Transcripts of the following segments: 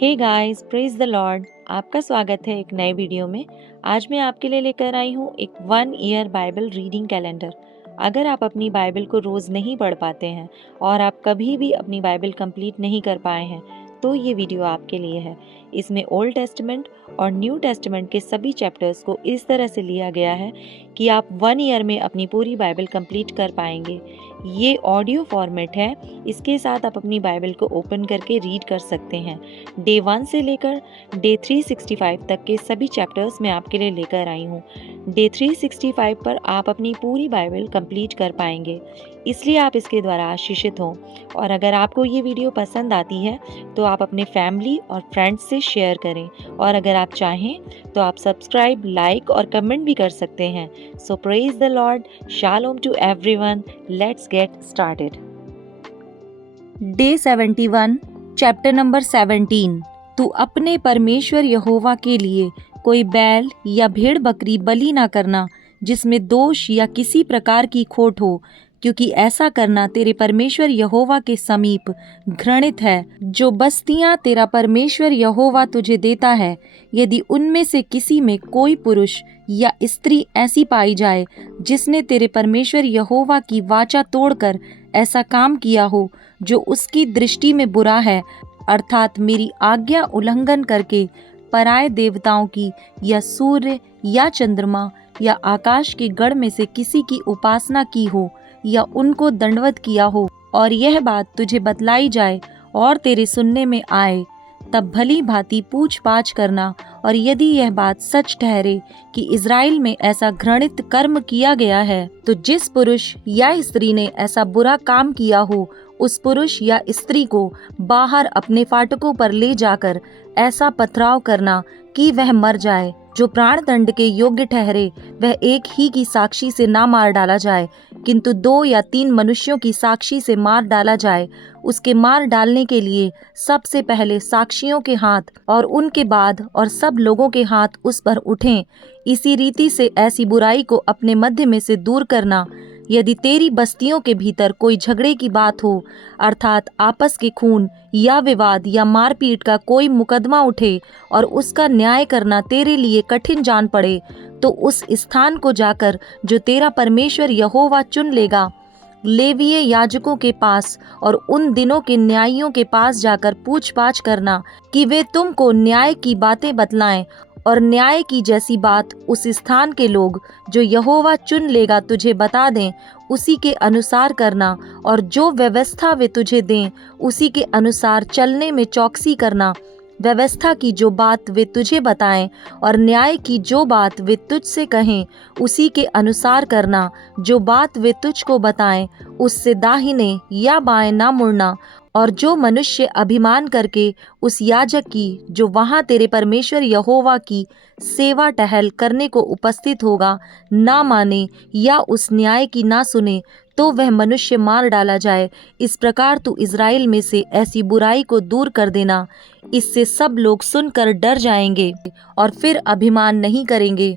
Hey guys, praise the lord. आपका स्वागत है एक नए वीडियो में। आज मैं आपके लिए लेकर आई हूँ एक 1 ईयर बाइबल रीडिंग कैलेंडर। अगर आप अपनी बाइबल को रोज़ नहीं पढ़ पाते हैं और आप कभी भी अपनी बाइबल कंप्लीट नहीं कर पाए हैं तो ये वीडियो आपके लिए है। इसमें ओल्ड टेस्टमेंट और न्यू टेस्टमेंट के सभी चैप्टर्स को इस तरह से लिया गया है कि आप 1 ईयर में अपनी पूरी बाइबल कंप्लीट कर पाएंगे। ये ऑडियो फॉर्मेट है, इसके साथ आप अपनी बाइबल को ओपन करके रीड कर सकते हैं। डे 1 से लेकर डे 365 तक के सभी चैप्टर्स मैं आपके लिए लेकर आई हूँ। डे 365 पर आप अपनी पूरी बाइबल कंप्लीट कर पाएंगे, इसलिए आप इसके द्वारा आशीषित हों। और अगर आपको ये वीडियो पसंद आती है तो आप अपने फैमिली और फ्रेंड्स से शेयर करें, और अगर आप चाहें तो आप सब्सक्राइब, लाइक और कमेंट भी कर सकते हैं। So praise the Lord, shalom to everyone. Let's get started. Day 71, chapter number 17। तू अपने परमेश्वर यहोवा के लिए कोई बैल या भेड़ बकरी बलि ना करना जिसमें दोष या किसी प्रकार की खोट हो, क्योंकि ऐसा करना तेरे परमेश्वर यहोवा के समीप घृणित है। जो बस्तियां तेरा परमेश्वर यहोवा तुझे देता है, यदि उनमें से किसी में कोई पुरुष या स्त्री ऐसी पाई जाए जिसने तेरे परमेश्वर यहोवा की वाचा तोड़कर ऐसा काम किया हो जो उसकी दृष्टि में बुरा है, अर्थात मेरी आज्ञा उल्लंघन करके पराये देवताओं की या सूर्य या चंद्रमा या आकाश के गढ़ में से किसी की उपासना की हो या उनको दंडवत किया हो, और यह बात तुझे बतलाई जाए और तेरे सुनने में आए, तब भली भांति पूछ पाछ करना। और यदि यह बात सच ठहरे कि इज़राइल में ऐसा घृणित कर्म किया गया है, तो जिस पुरुष या स्त्री ने ऐसा बुरा काम किया हो, उस पुरुष या स्त्री को बाहर अपने फाटकों पर ले जाकर ऐसा पथराव करना कि वह मर जाए। जो प्राण दंड के योग्य ठहरे वह एक ही की साक्षी से ना मार डाला जाए, किंतु 2 या 3 मनुष्यों की साक्षी से मार डाला जाए। उसके मार डालने के लिए सबसे पहले साक्षियों के हाथ और उनके बाद और सब लोगों के हाथ उस पर उठें। इसी रीति से ऐसी बुराई को अपने मध्य में से दूर करना। यदि तेरी बस्तियों के भीतर कोई झगड़े की बात हो, अर्थात आपस के खून या विवाद या मारपीट का कोई मुकदमा उठे और उसका न्याय करना तेरे लिए कठिन जान पड़े, तो उस स्थान को जाकर जो तेरा परमेश्वर यहोवा चुन लेगा, लेवीय याजकों के पास और उन दिनों के न्यायियों के पास जाकर पूछ पाछ करना कि वे तुमको न्याय की बातें बतलाएं, और न्याय की जैसी बात उस स्थान के लोग जो यहोवा चुन लेगा तुझे बता दें, उसी के अनुसार करना। और जो व्यवस्था वे तुझे दें उसी के अनुसार चलने में चौकसी करना। व्यवस्था की जो बात वे तुझे बताएं और न्याय की जो बात वे तुझसे कहें, उसी के अनुसार करना। जो बात वे तुझको बताएं उससे दाहिने या बाएं ना मुड़ना। और जो मनुष्य अभिमान करके उस याजक की जो वहाँ तेरे परमेश्वर यहोवा की सेवा टहल करने को उपस्थित होगा ना माने या उस न्याय की ना सुने, तो वह मनुष्य मार डाला जाए। इस प्रकार तू इज़राइल में से ऐसी बुराई को दूर कर देना। इससे सब लोग सुनकर डर जाएंगे और फिर अभिमान नहीं करेंगे।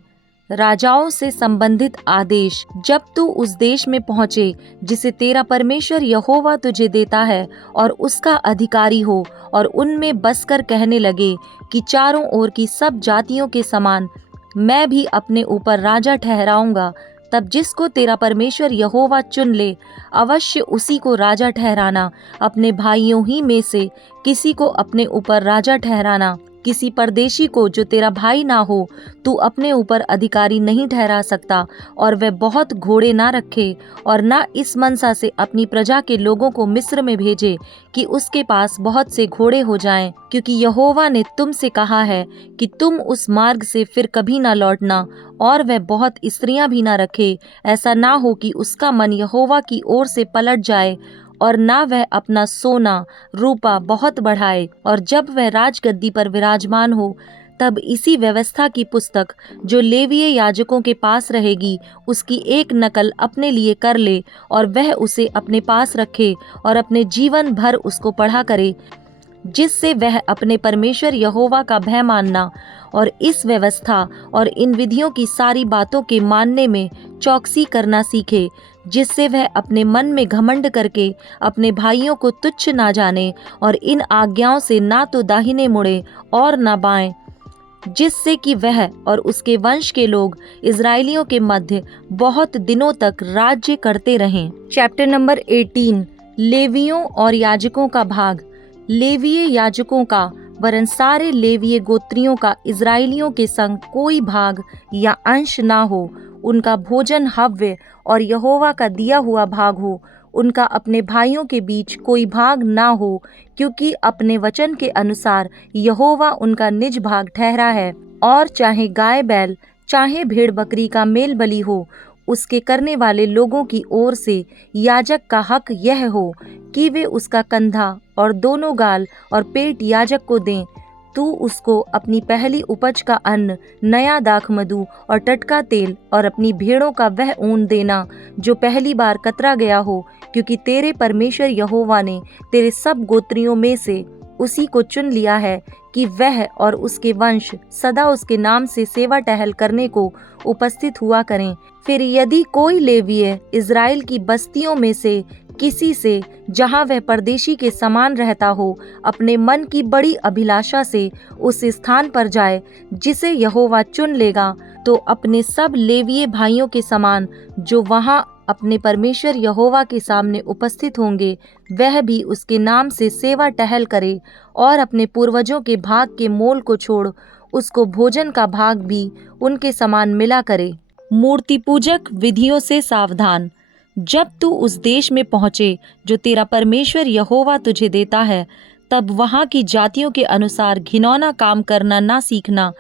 राजाओं से संबंधित आदेश। जब तू उस देश में पहुँचे जिसे तेरा परमेश्वर यहोवा तुझे देता है और उसका अधिकारी हो, और उनमें बसकर कहने लगे कि चारों ओर की सब जातियों के समान मैं भी अपने ऊपर राजा ठहराऊंगा, तब जिसको तेरा परमेश्वर यहोवा चुन ले, अवश्य उसी को राजा ठहराना। अपने भाइयों ही में से किसी को अपने ऊपर राजा ठहराना। किसी परदेशी को जो तेरा भाई ना हो तू अपने ऊपर अधिकारी नहीं ठहरा सकता, और वह बहुत घोड़े ना रखे, और ना इस मनसा से अपनी प्रजा के लोगों को मिस्र में भेजे कि उसके पास बहुत से घोड़े हो जाएं, क्योंकि यहोवा ने तुमसे कहा है कि तुम उस मार्ग से फिर कभी ना लौटना। और वह बहुत स्त्रियां भी ना रखे, ऐसा ना हो कि उसका मन यहोवा की ओर से पलट जाए, और ना वह अपना सोना रूपा बहुत बढ़ाए। और जब वह राजगद्दी पर विराजमान हो, तब इसी व्यवस्था की पुस्तक जो लेवीय याजकों के पास रहेगी, उसकी एक नकल अपने लिए कर ले, और वह उसे अपने पास रखे और अपने जीवन भर उसको पढ़ा करे। जिससे वह अपने परमेश्वर यहोवा का भय मानना और इस व्यवस्था और इन विधियों की सारी बातों के मानने में चौकसी करना सीखे, जिससे वह अपने मन में घमंड करके अपने भाइयों को तुच्छ ना जाने और इन आज्ञाओं से ना तो दाहिने मुड़े और ना बाएं, जिससे कि वह और उसके वंश के लोग इजरायलियों के मध्य बहुत दिनों तक राज्य करते रहें। चैप्टर नंबर 18, लेवियों और याजकों का भाग। लेवीय याजकों का वरन सारे लेवीय गोत्रियों का इजरायलियों के संग कोई भाग या अंश ना हो। उनका भोजन हव्य और यहोवा का दिया हुआ भाग हो। उनका अपने भाइयों के बीच कोई भाग ना हो, क्योंकि अपने वचन के अनुसार यहोवा उनका निज भाग ठहरा है। और चाहे गाय बैल चाहे भेड़ बकरी का मेल बलि हो, उसके करने वाले लोगों की ओर से याजक का हक यह हो कि वे उसका कंधा और दोनों गाल और पेट याजक को दें। तू उसको अपनी पहली उपज का अन्न, नया दाख मधु और टटका तेल और अपनी भेड़ों का वह ऊन देना जो पहली बार कतरा गया हो, क्योंकि तेरे परमेश्वर यहोवा ने तेरे सब गोत्रियों में से उसी को चुन लिया है कि वह और उसके वंश सदा उसके नाम से सेवा टहल करने को उपस्थित हुआ करें। फिर यदि कोई लेवीय इज़राइल की बस्तियों में से किसी से, जहाँ वह परदेशी के समान रहता हो, अपने मन की बड़ी अभिलाषा से उस स्थान पर जाए जिसे यहोवा चुन लेगा, तो अपने सब लेवीय भाइयों के समान जो वहाँ अपने परमेश्वर यहोवा के सामने उपस्थित होंगे, वह भी उसके नाम से सेवा टहल करे और अपने पूर्वजों के भाग के मोल को छोड़ उसको भोजन का भाग भी उनके समान मिला करे। मूर्ति पूजक विधियों से सावधान। जब तू उस देश में पहुँचे जो तेरा परमेश्वर यहोवा तुझे देता है, तब वहाँ की जातियों के अनुसार घिनौना काम करना ना सीखना।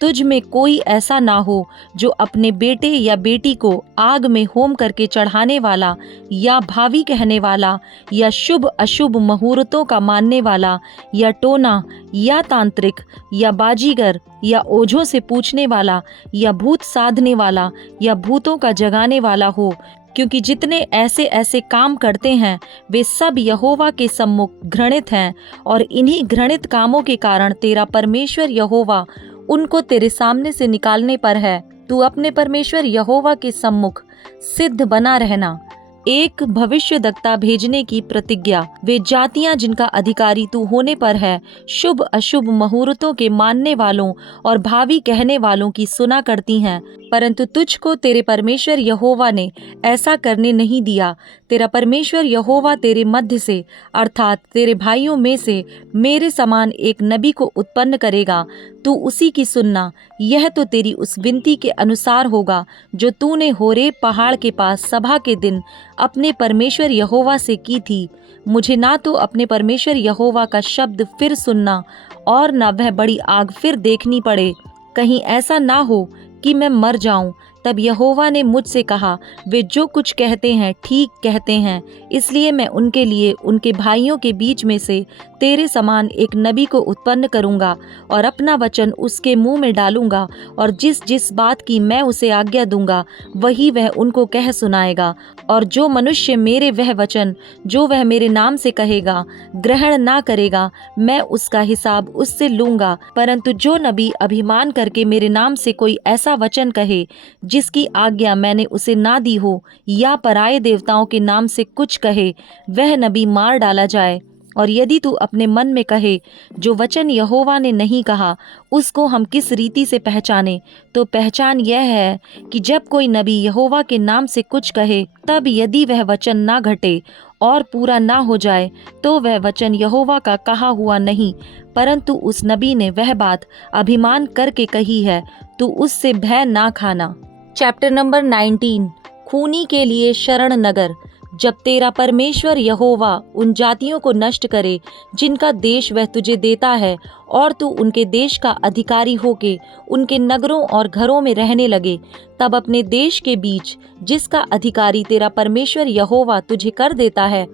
तुझ में कोई ऐसा ना हो जो अपने बेटे या बेटी को आग में होम करके चढ़ाने वाला, या भावी कहने वाला, या शुभ अशुभ मुहूर्तों का मानने वाला, या टोना, या तांत्रिक, या बाजीगर, या ओझों से पूछने वाला, या भूत साधने वाला, या भूतों का जगाने वाला हो, क्योंकि जितने ऐसे ऐसे काम करते हैं वे सब यहोवा के सम्मुख घृणित हैं, और इन्हीं घृणित कामों के कारण तेरा परमेश्वर यहोवा उनको तेरे सामने से निकालने पर है। तू अपने परमेश्वर यहोवा के सम्मुख सिद्ध बना रहना। एक भविष्यद्वक्ता भेजने की प्रतिज्ञा। वे जातियां जिनका अधिकारी तू होने पर है, शुभ अशुभ मुहूर्तों के मानने वालों और भावी कहने वालों की सुना करती हैं, परंतु तुझको तेरे परमेश्वर यहोवा ने ऐसा करने नहीं दिया। तेरा परमेश्वर यहोवा तेरे मध्य से, अर्थात तेरे भाइयों में से मेरे समान एक नबी को उत्पन्न करेगा। तू उसी की सुनना। यह तो तेरी उस विनती के अनुसार होगा जो तूने होरेब पहाड़ के पास सभा के दिन अपने परमेश्वर यहोवा से की थी। मुझे ना तो अपने परमेश्वर यहोवा का शब्द फिर सुनना और न वह बड़ी आग फिर देखनी पड़े, कहीं ऐसा ना हो कि मैं मर जाऊं। तब यहोवा ने मुझसे कहा, वे जो कुछ कहते हैं ठीक कहते हैं, इसलिए मैं उनके लिए उनके भाइयों के बीच में से तेरे समान एक नबी को उत्पन्न करूंगा और अपना वचन उसके मुंह में डालूंगा, और जिस जिस बात की मैं उसे आज्ञा दूंगा वही वह उनको कह सुनाएगा। और जो मनुष्य मेरे वह वचन जो वह मेरे नाम से कहेगा ग्रहण ना करेगा, मैं उसका हिसाब उससे लूंगा। परंतु जो नबी अभिमान करके मेरे नाम से कोई ऐसा वचन कहे जिसकी आज्ञा मैंने उसे ना दी हो, या पराये देवताओं के नाम से कुछ कहे, वह नबी मार डाला जाए। और यदि तू अपने मन में कहे, जो वचन यहोवा ने नहीं कहा उसको हम किस रीति से पहचाने, तो पहचान यह है कि जब कोई नबी यहोवा के नाम से कुछ कहे, तब यदि वह वचन ना घटे और पूरा ना हो जाए, तो वह वचन यहोवा का कहा हुआ नहीं, परंतु उस नबी ने वह बात अभिमान करके कही है। तू उससे भय ना खाना। चैप्टर नंबर 19, खूनी के लिए शरण नगर। जब तेरा परमेश्वर यहोवा उन जातियों को नष्ट करे जिनका देश वह तुझे देता है, और तू उनके देश का अधिकारी होके उनके नगरों और घरों में रहने लगे, तब अपने देश के बीच जिसका अधिकारी तेरा परमेश्वर यहोवा तुझे कर देता है,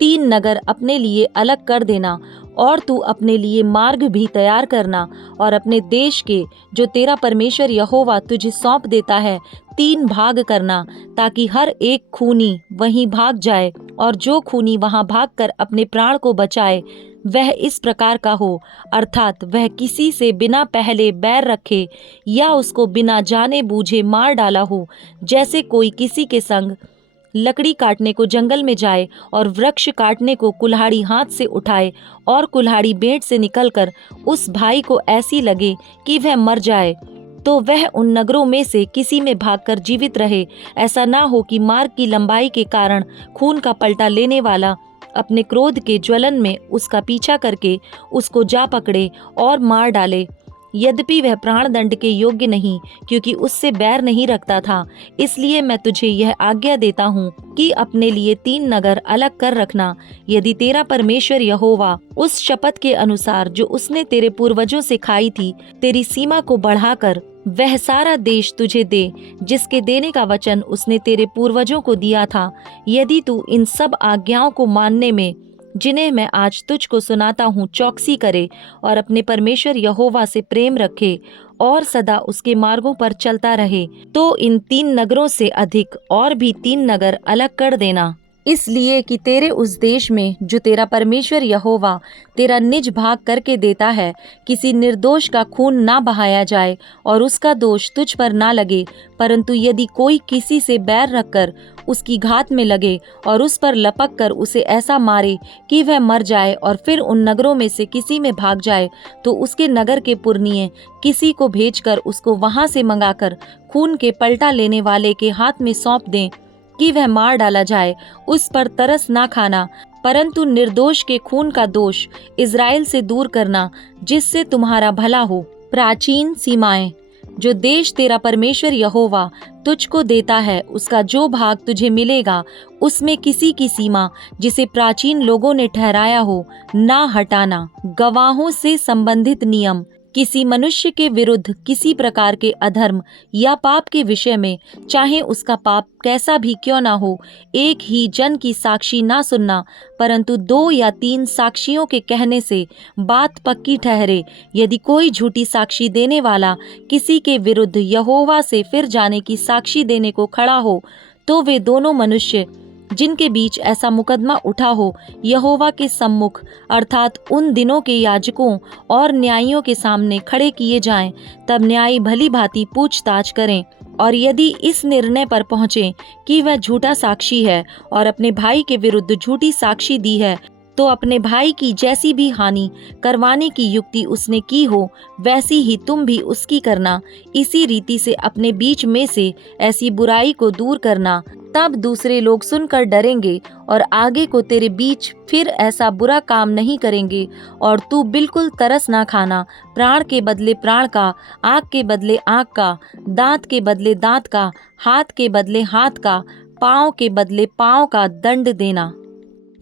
3 नगर अपने लिए अलग कर देना और तू अपने लिए मार्ग भी तैयार करना और अपने देश के जो तेरा परमेश्वर यहोवा तुझे सौंप देता है 3 भाग करना, ताकि हर एक खूनी वहीं भाग जाए, और जो खूनी वहां भागकर अपने प्राण को बचाए वह इस प्रकार का हो, अर्थात वह किसी से बिना पहले बैर रखे या उसको बिना जाने बूझे मार डाला हो, जैसे कोई किसी के संग लकड़ी काटने को जंगल में जाए और वृक्ष काटने को कुल्हाड़ी हाथ से उठाए और कुल्हाड़ी बेंट से निकलकर उस भाई को ऐसी लगे कि वह मर जाए, तो वह उन नगरों में से किसी में भागकर जीवित रहे। ऐसा ना हो कि मार्ग की लंबाई के कारण खून का पलटा लेने वाला अपने क्रोध के ज्वलन में उसका पीछा करके उसको जा पकड़े और मार डाले, यद्यपि वह प्राण दंड के योग्य नहीं, क्योंकि उससे बैर नहीं रखता था। इसलिए मैं तुझे यह आज्ञा देता हूँ कि अपने लिए 3 नगर अलग कर रखना। यदि तेरा परमेश्वर यहोवा उस शपथ के अनुसार जो उसने तेरे पूर्वजों से खाई थी, तेरी सीमा को बढ़ाकर वह सारा देश तुझे दे जिसके देने का वचन उसने तेरे पूर्वजों को दिया था, यदि तू इन सब आज्ञाओं को मानने में, जिन्हें मैं आज तुझको सुनाता हूँ, चौकसी करे और अपने परमेश्वर यहोवा से प्रेम रखे और सदा उसके मार्गों पर चलता रहे, तो इन 3 नगरों से अधिक और भी 3 नगर अलग कर देना, इसलिए कि तेरे उस देश में जो तेरा परमेश्वर यहोवा तेरा निज भाग करके देता है, किसी निर्दोष का खून ना बहाया जाए और उसका दोष तुझ पर ना लगे, परंतु यदि कोई किसी से बैर रखकर उसकी घात में लगे और उस पर लपक कर उसे ऐसा मारे कि वह मर जाए और फिर उन नगरों में से किसी में भाग जाए, तो उसके नगर के पुरनिये किसी को भेजकर उसको वहां से मंगाकर खून के पलटा लेने वाले के हाथ में सौंप दें कि वह मार डाला जाए। उस पर तरस ना खाना, परंतु निर्दोष के खून का दोष इज़राइल से दूर करना, जिससे तुम्हारा भला हो। प्राचीन सीमाएं, जो देश तेरा परमेश्वर यहोवा तुझको देता है, उसका जो भाग तुझे मिलेगा, उसमें किसी की सीमा जिसे प्राचीन लोगों ने ठहराया हो ना हटाना। गवाहों से संबंधित नियम, किसी मनुष्य के विरुद्ध किसी प्रकार के अधर्म या पाप के विषय में, चाहे उसका पाप कैसा भी क्यों ना हो, एक ही जन की साक्षी ना सुनना, परंतु 2 या 3 साक्षियों के कहने से बात पक्की ठहरे। यदि कोई झूठी साक्षी देने वाला किसी के विरुद्ध यहोवा से फिर जाने की साक्षी देने को खड़ा हो, तो वे दोनों मनुष्य जिनके बीच ऐसा मुकदमा उठा हो, यहोवा के सम्मुख अर्थात उन दिनों के याजकों और न्यायियों के सामने खड़े किए जाएं। तब न्यायी भली भांति पूछताछ करें, और यदि इस निर्णय पर पहुंचे कि वह झूठा साक्षी है और अपने भाई के विरुद्ध झूठी साक्षी दी है, तो अपने भाई की जैसी भी हानि करवाने की युक्ति उसने की हो, वैसी ही तुम भी उसकी करना। इसी रीति से अपने बीच में से ऐसी बुराई को दूर करना, तब दूसरे लोग सुनकर डरेंगे और आगे को तेरे बीच फिर ऐसा बुरा काम नहीं करेंगे। और तू बिल्कुल तरस ना खाना, प्राण के बदले प्राण का, आँख के बदले आँख का, दांत के बदले दांत का, हाथ के बदले हाथ का, पाँव के बदले पाँव का दंड देना।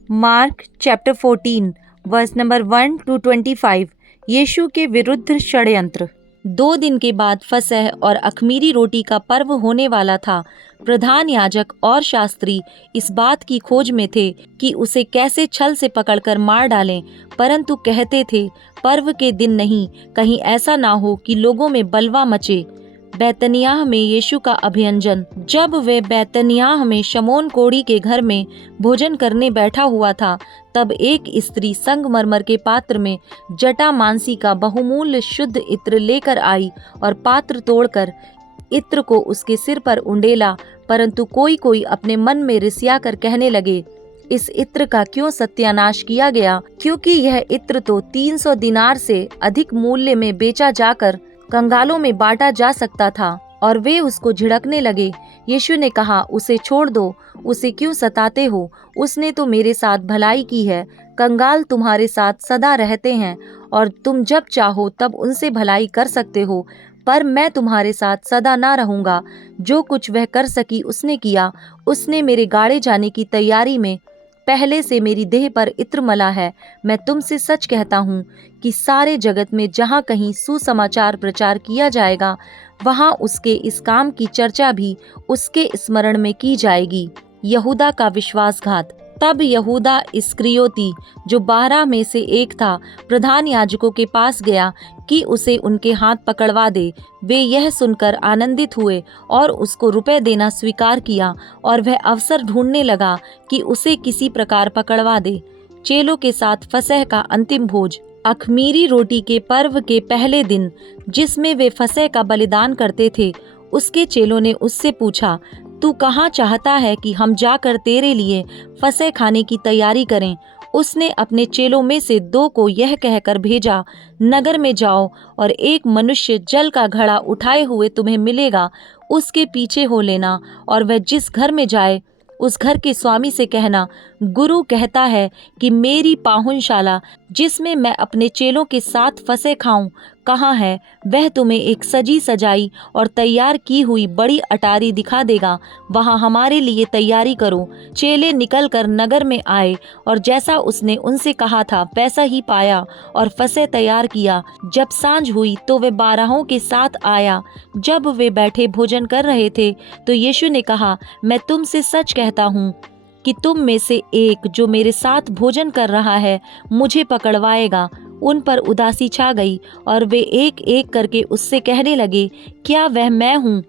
Mark chapter 14 verse number 1 to 25। Yeshu के विरुद्ध षड्यंत्र। 2 दिन के बाद फसह और अख़मीरी रोटी का पर्व होने वाला था। प्रधान याजक और शास्त्री इस बात की खोज में थे कि उसे कैसे छल से पकड़कर मार डालें, परंतु कहते थे, पर्व के दिन नहीं, कहीं ऐसा ना हो कि लोगों में बलवा मचे। बैतनियाह में यीशु का अभियंजन। जब वे बैतनियाह में शमौन कोढ़ी के घर में भोजन करने बैठा हुआ था, तब एक स्त्री संगमरमर के पात्र में जटा मांसी का बहुमूल्य शुद्ध इत्र लेकर आई और पात्र तोड़कर इत्र को उसके सिर पर उंडेला। परंतु कोई कोई अपने मन में रिसिया कर कहने लगे, इस इत्र का क्यों सत्यानाश किया गया, क्योंकि यह इत्र तो 300 दिनार से अधिक मूल्य में बेचा जाकर कंगालों में बांटा जा सकता था। और वे उसको झिड़कने लगे। यीशु ने कहा, उसे छोड़ दो, उसे क्यों सताते हो? उसने तो मेरे साथ भलाई की है। कंगाल तुम्हारे साथ सदा रहते हैं और तुम जब चाहो तब उनसे भलाई कर सकते हो, पर मैं तुम्हारे साथ सदा ना रहूंगा। जो कुछ वह कर सकी उसने किया। उसने मेरे गाड़े जाने की तैयारी में पहले से मेरी देह पर इत्र मला है। मैं तुमसे सच कहता हूँ कि सारे जगत में जहाँ कहीं सुसमाचार प्रचार किया जाएगा, वहाँ उसके इस काम की चर्चा भी उसके स्मरण में की जाएगी। यहूदा का विश्वासघात। तब यहूदा इस्करियोती, जो 12 में से एक था, प्रधान याजकों के पास गया कि उसे उनके हाथ पकड़वा दे। वे यह सुनकर आनंदित हुए और उसको रुपए देना स्वीकार किया, और वह अवसर ढूंढने लगा कि उसे किसी प्रकार पकड़वा दे। चेलों के साथ फसह का अंतिम भोज। अख़मीरी रोटी के पर्व के पहले दिन, जिसमें वे फसह का बलिदान करते थे, उसके चेलों ने उससे पूछा, तू कहाँ चाहता है कि हम जाकर तेरे लिए फसह खाने की तैयारी करें? उसने अपने चेलों में से 2 को यह कहकर भेजा, नगर में जाओ और एक मनुष्य जल का घड़ा उठाए हुए तुम्हें मिलेगा, उसके पीछे हो लेना, और वह जिस घर में जाए उस घर के स्वामी से कहना, गुरु कहता है कि मेरी पाहुनशाला जिसमें मैं अपने चेलों के साथ फसह खाऊं कहाँ है? वह तुम्हें एक सजी सजाई और तैयार की हुई बड़ी अटारी दिखा देगा, वहां हमारे लिए तैयारी करो। चेले निकलकर नगर में आए और जैसा उसने उनसे कहा था वैसा ही पाया और फसह तैयार किया। जब सांझ हुई तो वे 12 के साथ आया। जब वे बैठे भोजन कर रहे थे तो यीशु ने कहा, मैं तुमसे सच कहता हूँ कि तुम में से एक जो मेरे साथ भोजन कर रहा है मुझे पकड़वाएगा। उन पर उदासी छा गई और वे एक एक करके उससे कहने लगे, क्या वह मैं हूँ?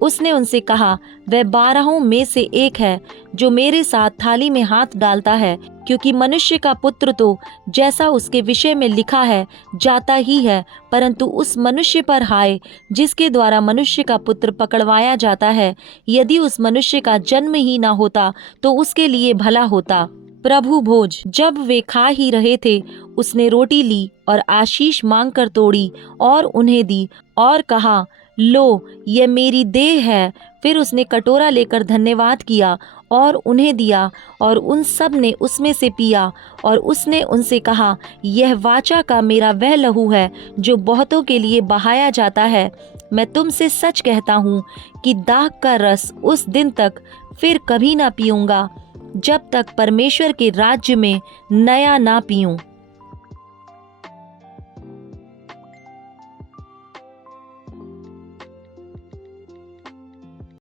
उसने उनसे कहा, वह 12 में से एक है जो मेरे साथ थाली में हाथ डालता है, क्योंकि मनुष्य का पुत्र तो जैसा उसके विषय में लिखा है जाता ही है, परंतु उस मनुष्य पर हाय जिसके द्वारा मनुष्य का पुत्र पकड़वाया जाता है। यदि उस मनुष्य का जन्म ही ना होता तो उसके लिए भला होता। प्रभु भोज। जब वे खा ही रहे थे, उसने रोटी ली और आशीष मांगकर तोड़ी और उन्हें दी और कहा, लो, यह मेरी देह है। फिर उसने कटोरा लेकर धन्यवाद किया और उन्हें दिया, और उन सब ने उसमें से पिया। और उसने उनसे कहा, यह वाचा का मेरा वह लहू है जो बहुतों के लिए बहाया जाता है। मैं तुमसे सच कहता हूँ कि दाख का रस उस दिन तक फिर कभी ना पीऊँगा, जब तक परमेश्वर के राज्य में नया ना पीऊँ।